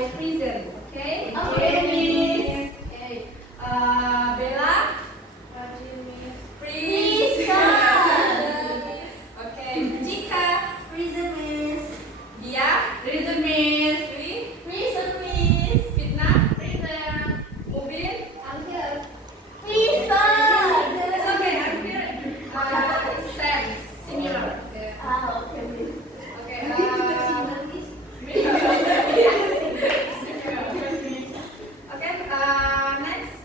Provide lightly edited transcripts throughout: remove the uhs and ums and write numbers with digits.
I present. Okay? Okay, Miss. Okay. Bella? Present. Okay. Cika? Present, Miss. Dia? Present, Miss. Dwi? Present, Miss. Fitnah? Present. Mubin? I'm here. Present. It's okay. I'm here. Sam? Similar. Okay. Okay, Miss. Okay. Okay, next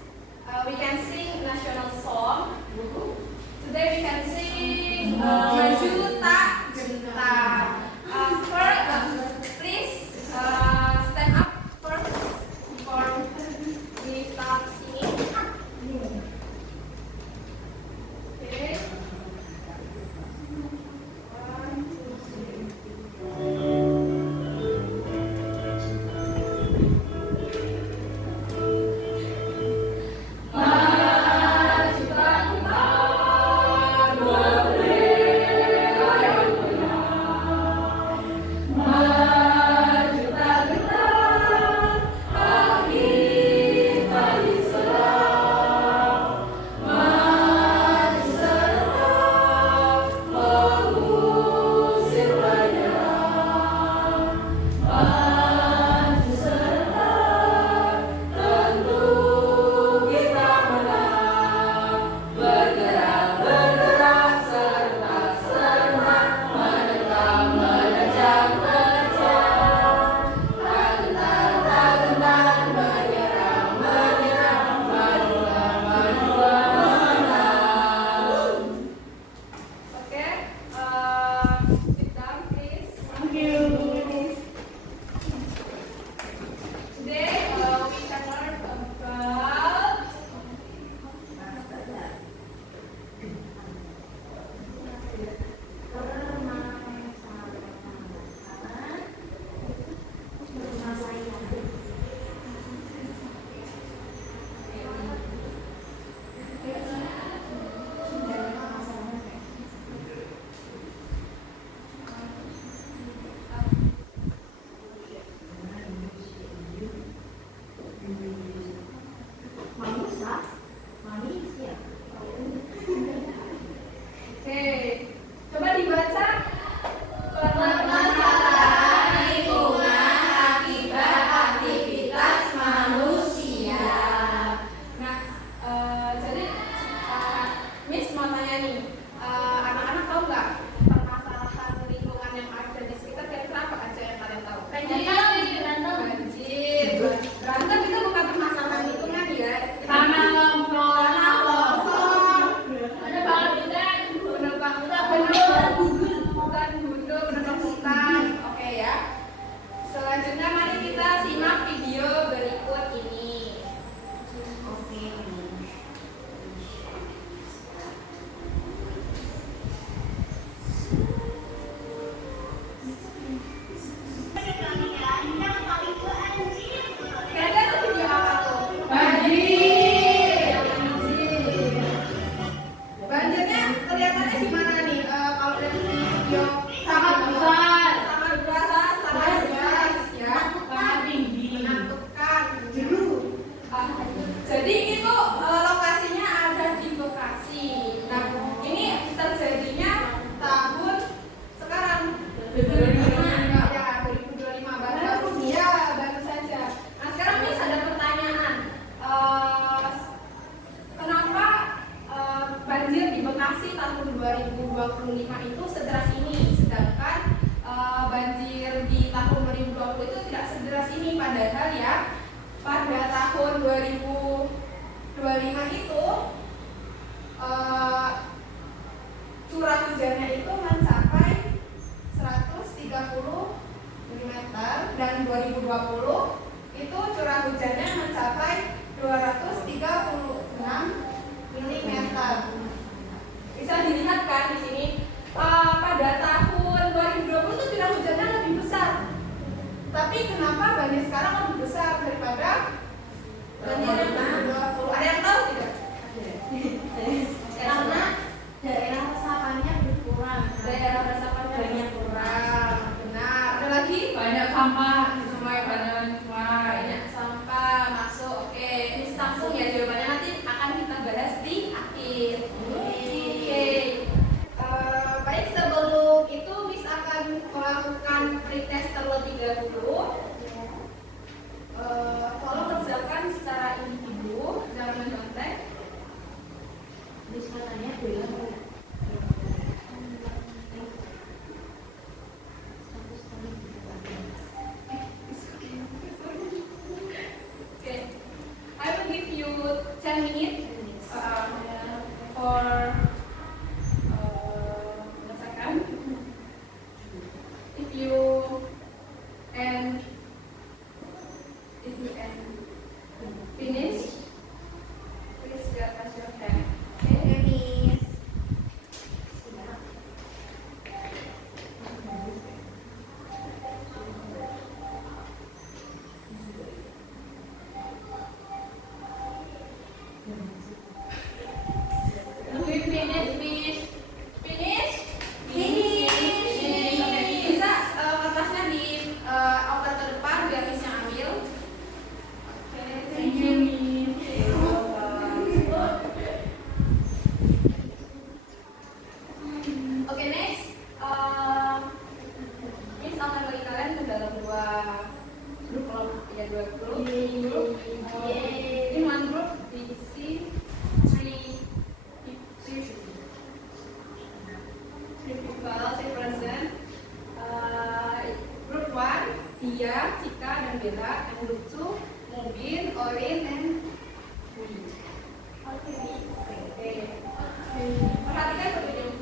we can sing national song. Today we can sing Maju Tak Gentar. First, please stand up first before we start singing. Okay. 1, 2, 3. Okay, sit down please. Thank you. Today we can learn about Oke, coba dibaca. Permasalahan lingkungan akibat aktivitas manusia. Nah, jadi Miss mau tanya nih, anak-anak tahu nggak permasalahan lingkungan yang ada di sekitar kira-kira apa aja yang kalian tahu? Banjir, berantem itu bukan permasalahan lingkungan ya. Tanah longsor. Oke ya. Selanjutnya mari kita simak video berikut ini. Kira-kira itu video apa tuh? Banjir. Banjirnya kelihatannya gimana nih? Kalau dari video Sangat besar. sangat besar, sangat deras ya. Sangat tinggi. Menakutkan. Jadi itu lokasinya ada di Bekasi. Nah, ini terjadinya tahun sekarang 2025 ya, 2025 baru ya, baru saja. Nah, sekarang Miss ada pertanyaan. Kenapa banjir di Bekasi tahun 2025 itu sederas ini, sedangkan banjir di tahun 2020 itu tidak sederas ini? Padahal ya, pada tahun 2025 itu curah hujannya itu mencapai 130 mm dan 2020 itu curah hujannya mencapai 236 mm. Bisa dilihat kan di sini pada tahun 2020 itu curah hujannya lebih besar. Tapi kenapa banjir sekarang lebih besar daripada banjir yang 2020? Ada yang tahu tidak? Karena daerah resapannya berkurang. Daerah resapan banyak kurang. Benar. Ada lagi? Banyak sampah, sungai banyak Finish. Please raise your hand. Oke, Miss. We finish, Miss. Finish? Finish. Oke, bisa kertasnya di oper ke depan biar Miss yang ambil. Oke, thank you, Miss. Oke, next. Miss akan bagi kalian ke dalam dua grup, dua grup. In one group, we see three people present. Group 1, Dia, Cika, dan Bella. And group 2, Mubin, Orin, and Budi. Oke. Perhatikan petunjuk.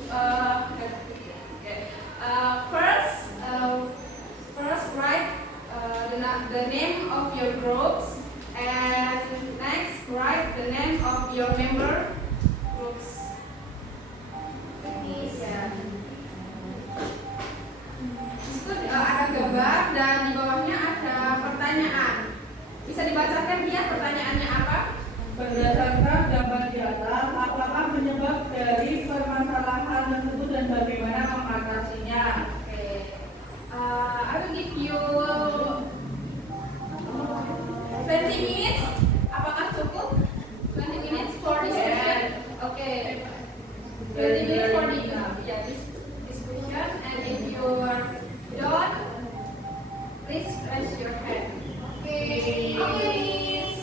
First write the name of your groups, and next write the name of your member groups. Itu ada gambar dan di bawahnya ada pertanyaan. Bisa dibacakan dia pertanyaannya apa? Berdasarkan gambar di atas, apakah penyebab dari permasalahan tersebut dan bagaimana mengatasinya? Oke. I will give you 20 minutes. Apakah cukup? 20 minutes for discussion? Oke. 20 minutes for this discussion. And if you are done, please raise your hand. Okay. Miss.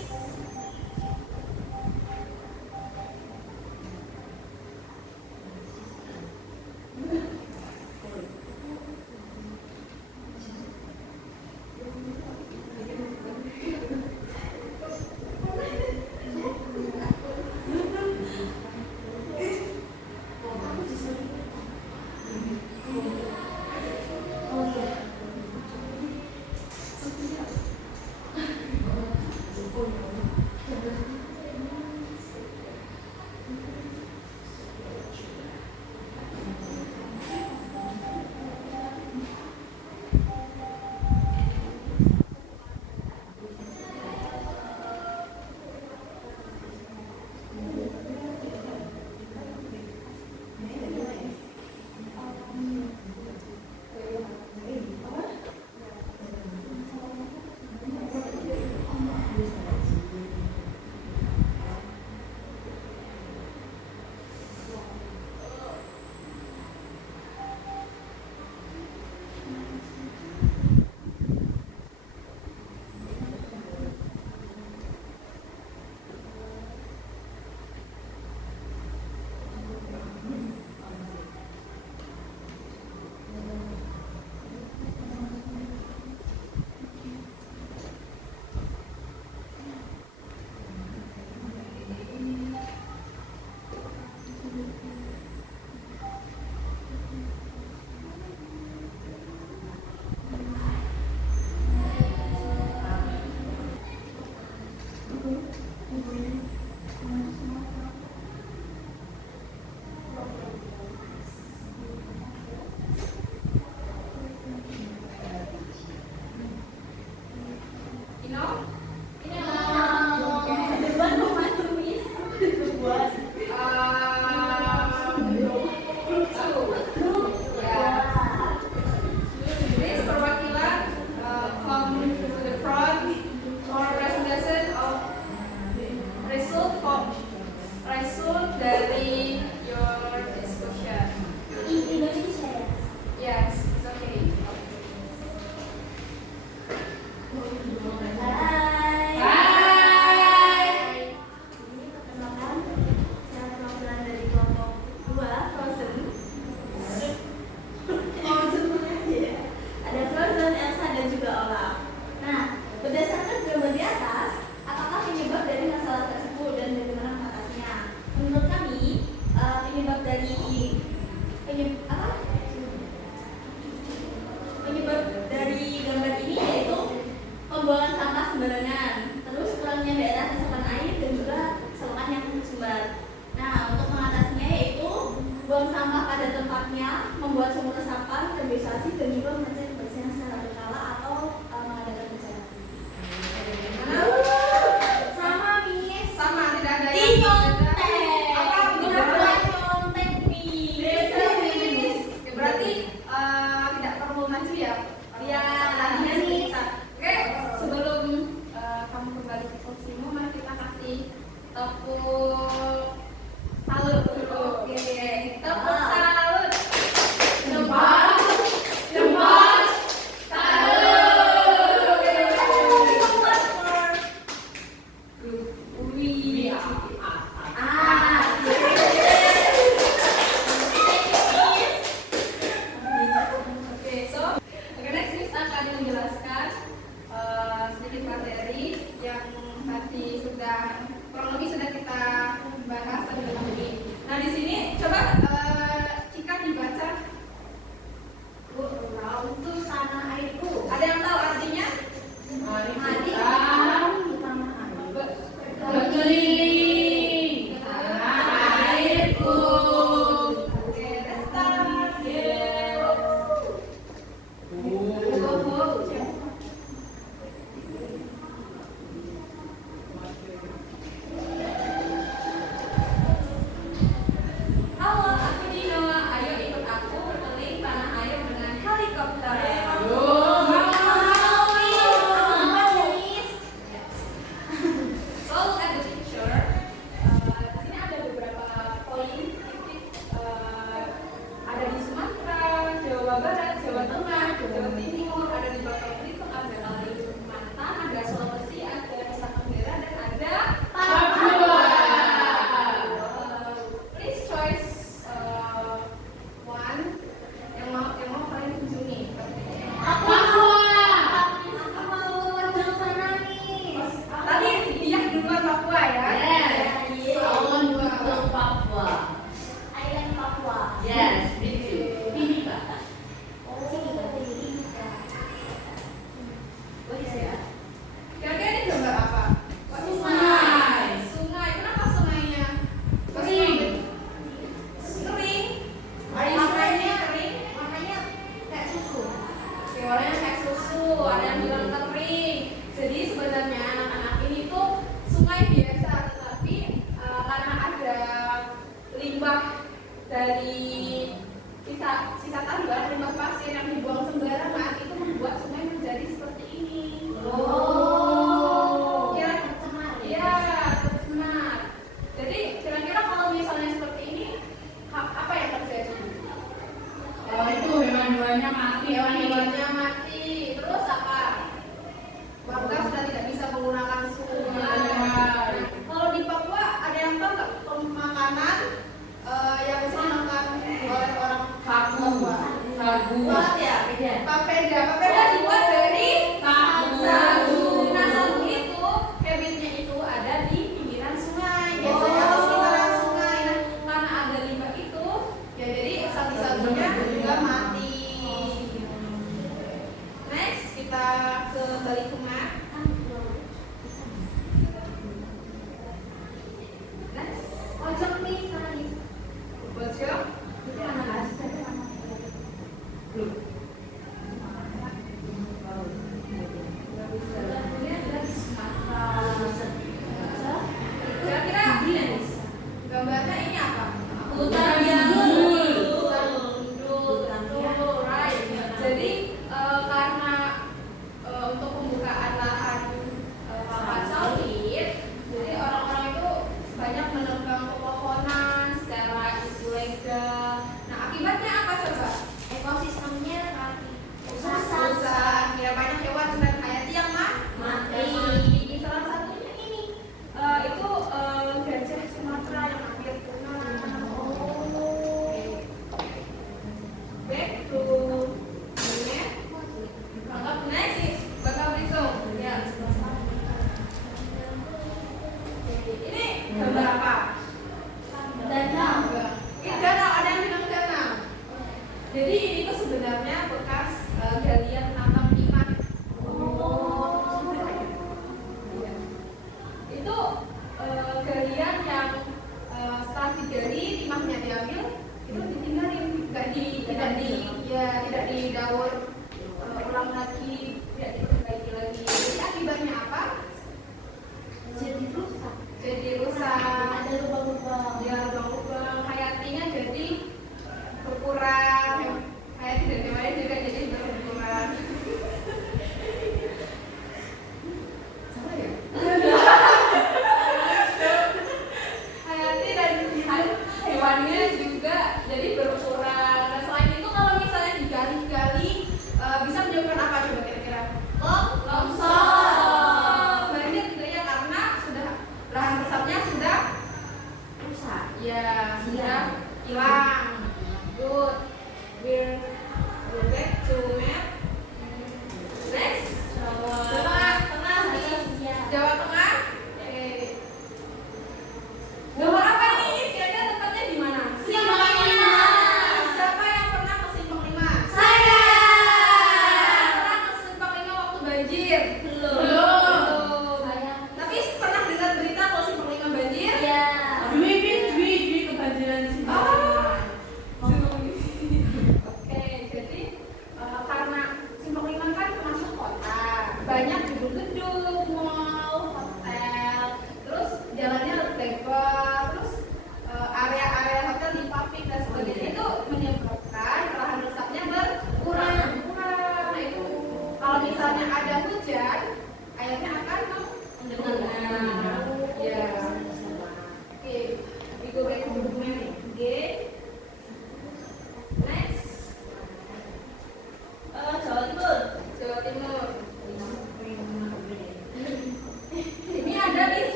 Penyebab dari gambar ini yaitu pembuangan sampah sembarangan. tersumbat. Nah, untuk mengatasinya yaitu buang sampah pada tempatnya, membuat sumur resapan, reboisasi, dan juga mengecek kebersihan secara berkala atau mengadakan bencana. Sama nih, Sama, tidak ada di yang nyontek. Apa? Benar-benar nyontek nih. Oke, berarti tidak perlu maju ya? Iya, Tadinya iya, nih. Oke, sebelum kamu kembali ke kursimu, mari kita kasih tepuk salut dulu. Oke, tepuk salut. Jempol, jempol, salut. Oke. Wih. Ah, Oke, next Miss akan menjelaskan sedikit materi yang tadi sudah kurang lebih sudah kita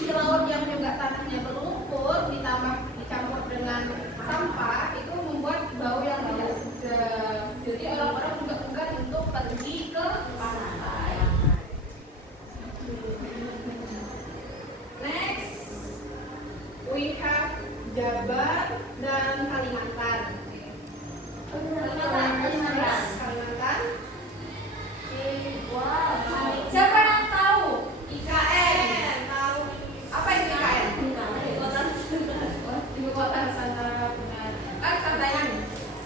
kondisi laut yang juga tanahnya berlumpur dicampur dengan sampah itu membuat bau yang tidak sedap. Jadi orang-orang juga enggan untuk pergi ke pantai. Next, we have Jabar dan Kalimantan. Kalimantan. Wow, Siapa yang tahu IKN? Tahu apa itu IKN? Ibu kota Nusantara, benar. Kan katanya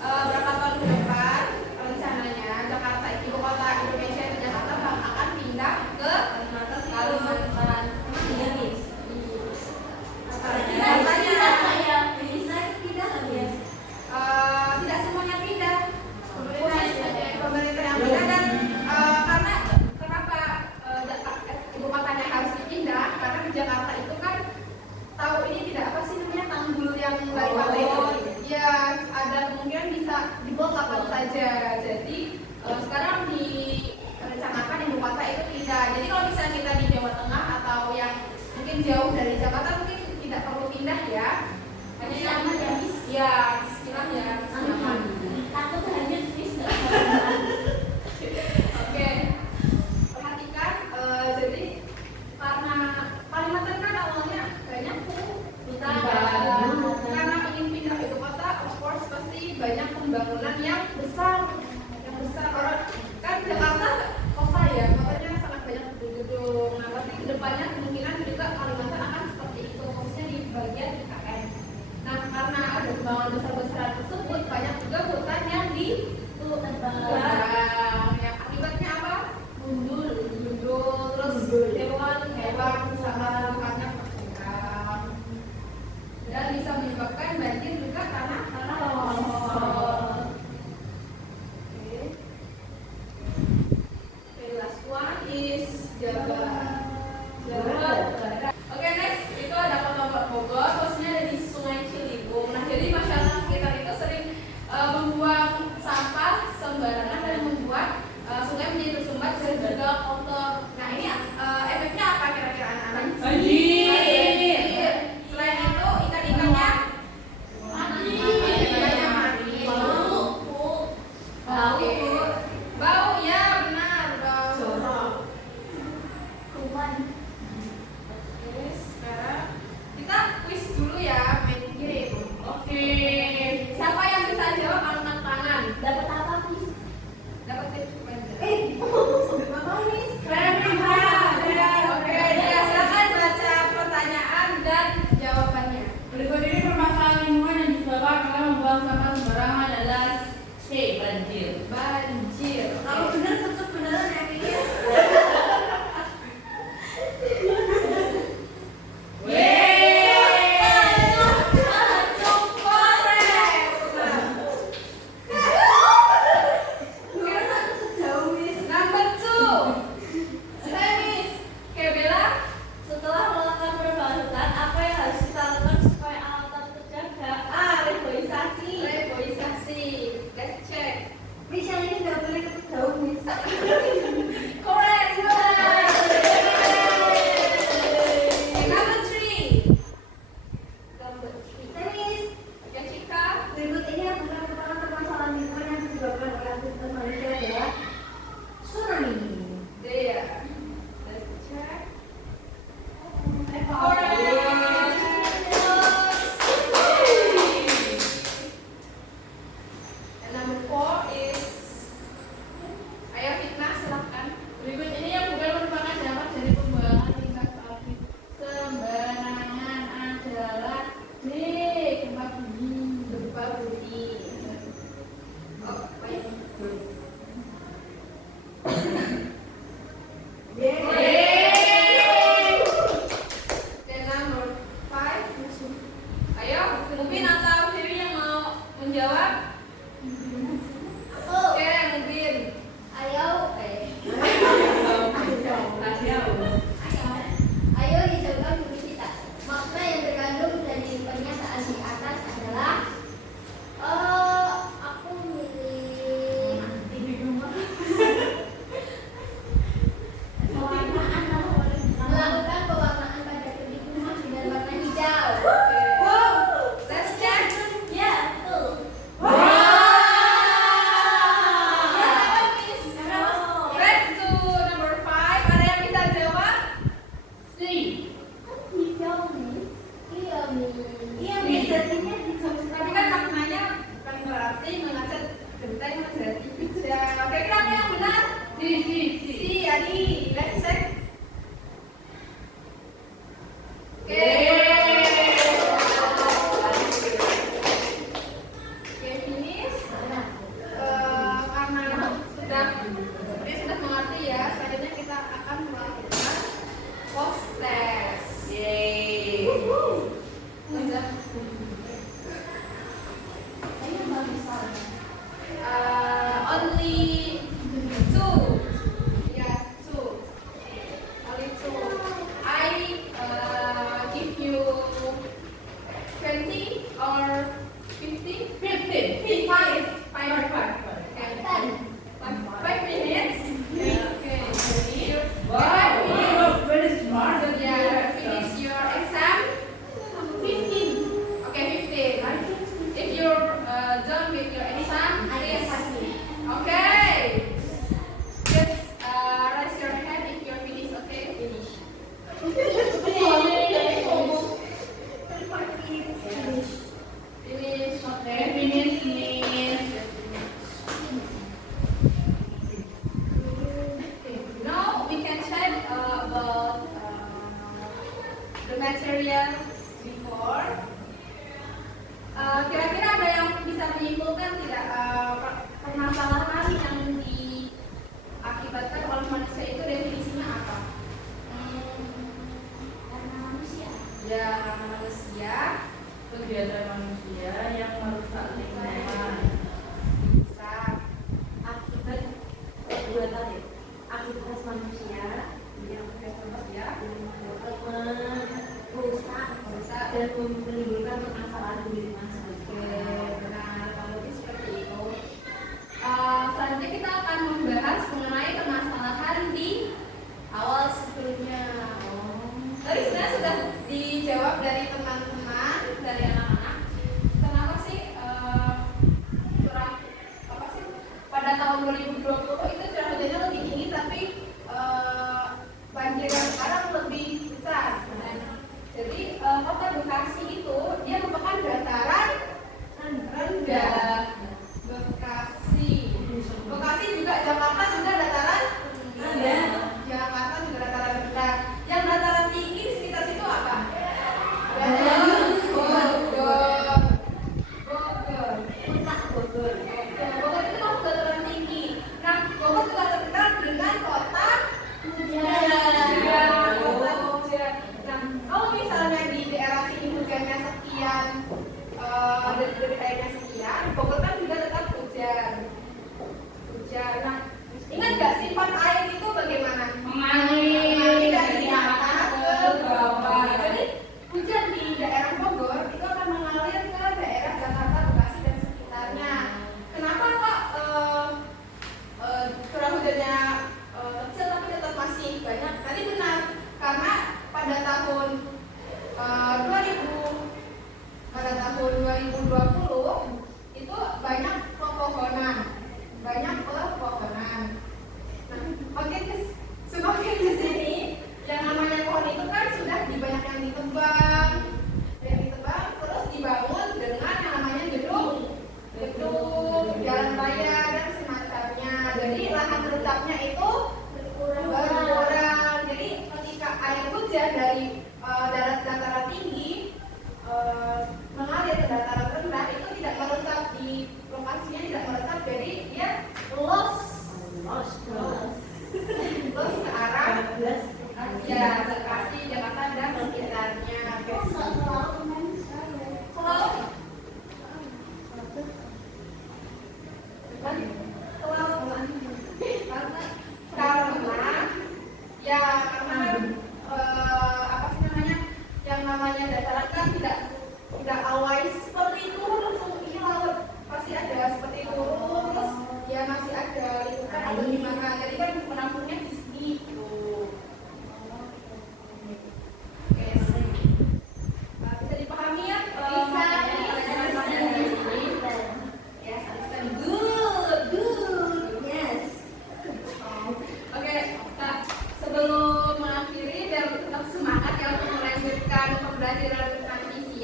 berapa tahun ke depan rencananya Jakarta, ibu kota Indonesia itu Jakarta akan pindah ke Kalimantan. emang iya guys. Tidak semuanya pindah. Pemerintah yang pindah dan karena kenapa ibu kotanya harus dipindah? Karena di Jakarta itu kan tahu ini tidak apa sih namanya tanggul yang dari pantai itu. Ya ada kemungkinan bisa dibuat kapan saja. Jadi sekarang direncanakan ibu kota itu pindah. Jadi kalau misalnya kita di Jawa Tengah atau yang mungkin jauh dari Jakarta mungkin tidak perlu pindah ya. Hanya yang ya istilahnya nyaman. Takut hanya bis Oke, perhatikan jadi karena Kalimantan kan awalnya banyak hutan, karena ingin pindah ibu kota, of course pasti banyak pembangunan yang besar orang kan Jakarta kota ya, kotanya sangat banyak gedung-gedung. Nah, pasti kedepannya kemungkinan juga Kalimantan akan seperti itu, khususnya di bagian IKN. Nah, karena ada pembangunan besar-besaran tersebut, Iya, biasanya Tapi kan maknanya kan berarti mengajak genteng menjadi kuda. Kira-kira apa yang benar? Si, Adi. Let's check. Oke. Oke, finish. Karena sudah mengerti ya, selanjutnya kita akan melakukan post test. Yeay. Udah. Only two. Yes, two. Only two. I give you 20 or 50? 15. 5. Okay. 5 minutes. Okay. Wow, you are very smart. Yeah, finish your exam. 15. Okay, 15. If you're done with your exam, please. Okay. Just raise your hand if you're finished. Okay, finish. Finish. Okay, finish, please. Now we can check about the material before. Kira-kira ada yang bisa menyimpulkan tidak permasalahan yang diakibatkan oleh manusia itu definisinya apa? Karena manusia. Ya, karena manusia Kegiatan manusia yang merusak lingkungan. bisa Akibat perbuatan ya. Aktivitas manusia yang manusia merusak dan menimbulkan permasalahan di diri Oke, manusia. benar, kalau seperti itu. Selanjutnya kita akan membahas mengenai permasalahan di awal sebelumnya. Tadi sebenarnya sudah dijawab dari teman-teman, dari anak-anak. Kenapa sih curah apa sih pada tahun 2020 itu curah hujannya lebih tinggi, tapi banjir yang sekarang lebih besar sebenarnya. Jadi kota Bekasi itu dia merupakan dataran rendah. Bekasi juga Jakarta juga dataran rendah. Jakarta juga dataran rendah. Yang dataran tinggi di sekitar situ apa? Bogor. Bogor itu masuk dataran tinggi. Nah, Bogor juga terkenal dengan kota hujan. Kota hujan. Nah, kalau misalnya di daerah sini hujannya sekian, dari airnya sekian, Bogor kan juga tetap hujan. Nah, ingat nggak sifat air itu bagaimana? Mengalir dari atas ke bawah. Jadi hujan di daerah Bogor itu akan mengalir ke daerah Jakarta, Bekasi dan sekitarnya. Kenapa kok curah hujannya kecil tapi tetap masih banyak? Tadi benar, karena pada tahun 2020 itu banyak pepohonan. Nah, semakin ke sini yang namanya pohon itu kan sudah banyak yang ditebang, terus dibangun dengan yang namanya gedung, jalan raya dan semacamnya. Jadi lahan rencapnya itu berkurang. Jadi ketika air hujan dari dataran tinggi mengalir ke dataran rendah itu tidak meresap di lokasinya, tidak meresap, jadi dia loss ke arah Asia, Bekasi, Jakarta dan sekitarnya. Yang namanya dataran kan tidak always seperti itu langsung ini laut, pasti ada seperti itu terus ya masih ada lingkungan atau gimana, jadi kan penampungnya di sini tuh. Oke, bisa dipahami ya? Bisa. Yes, understand. Good. Yes. Oke, Kak, sebelum mengakhiri biar tetap semangat ya untuk melanjutkan pembelajaran tentang fisika.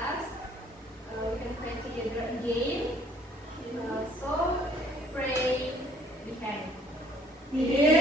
class. We can pray together again. So pray behind. Yeah.